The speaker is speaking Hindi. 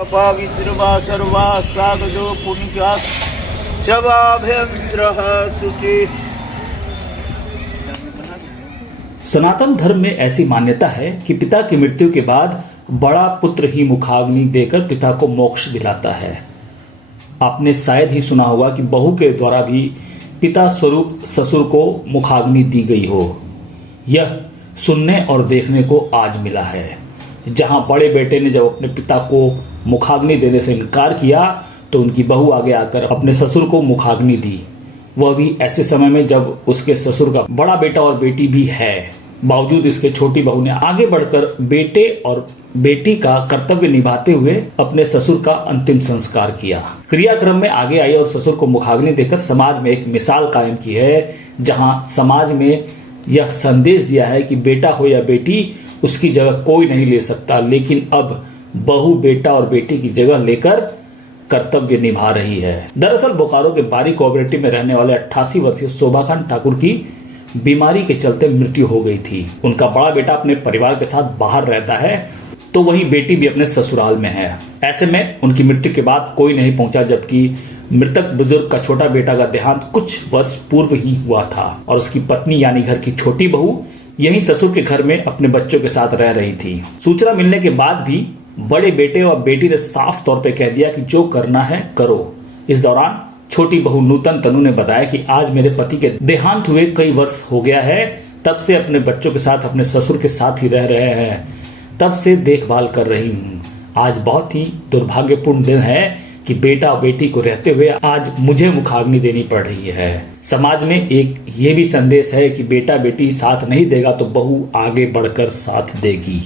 पवित्रवा सर्वा सागजो पुण्या शवाभ्यंत्रः शुचि। सनातन धर्म में ऐसी मान्यता है कि पिता की मृत्यु के बाद बड़ा पुत्र ही मुखाग्नि देकर पिता को मोक्ष दिलाता है। आपने शायद ही सुना होगा कि बहू के द्वारा भी पिता स्वरूप ससुर को मुखाग्नि दी गई हो। यह सुनने और देखने को आज मिला है। जहां बड़े बेटे ने जब अपने पिता को मुखाग्नि देने से इनकार किया तो उनकी बहू आगे आकर अपने ससुर को मुखाग्नि दी, वह भी ऐसे समय में जब उसके ससुर का बड़ा बेटा और बेटी भी है। बावजूद इसके छोटी बहू ने आगे बढ़कर बेटे और बेटी का कर्तव्य निभाते हुए अपने ससुर का अंतिम संस्कार किया। क्रियाक्रम में आगे आई और ससुर को मुखाग्नि देकर समाज में एक मिसाल कायम की है, जहां समाज में यह संदेश दिया है कि बेटा हो या बेटी उसकी जगह कोई नहीं ले सकता, लेकिन अब बहू बेटा और बेटी की जगह लेकर कर्तव्य निभा रही है। दरअसल बोकारो के बारी कोऑपरेटिव में रहने वाले 88 वर्षीय शोभाकांत ठाकुर की बीमारी के चलते मृत्यु हो गई थी। उनका बड़ा बेटा अपने परिवार के साथ बाहर रहता है, तो वहीं बेटी भी अपने ससुराल में है। ऐसे में उनकी मृत्यु के बाद कोई नहीं पहुंचा, जबकि मृतक बुजुर्ग का छोटा बेटा का देहांत कुछ वर्ष पूर्व ही हुआ था और उसकी पत्नी यानी घर की छोटी बहू यहीं ससुर के घर में अपने बच्चों के साथ रह रही थी। सूचना मिलने के बाद भी बड़े बेटे और बेटी ने साफ तौर पे कह दिया कि जो करना है करो। इस दौरान छोटी बहू नूतन तनु ने बताया कि आज मेरे पति के देहांत हुए कई वर्ष हो गया है, तब से अपने बच्चों के साथ अपने ससुर के साथ ही रह रहे हैं, तब से देखभाल कर रही हूँ। आज बहुत ही दुर्भाग्यपूर्ण दिन है कि बेटा और बेटी को रहते हुए आज मुझे मुखाग्नि देनी पड़ रही है। समाज में एक ये भी संदेश है कि बेटा बेटी साथ नहीं देगा तो बहू आगे बढ़कर साथ देगी।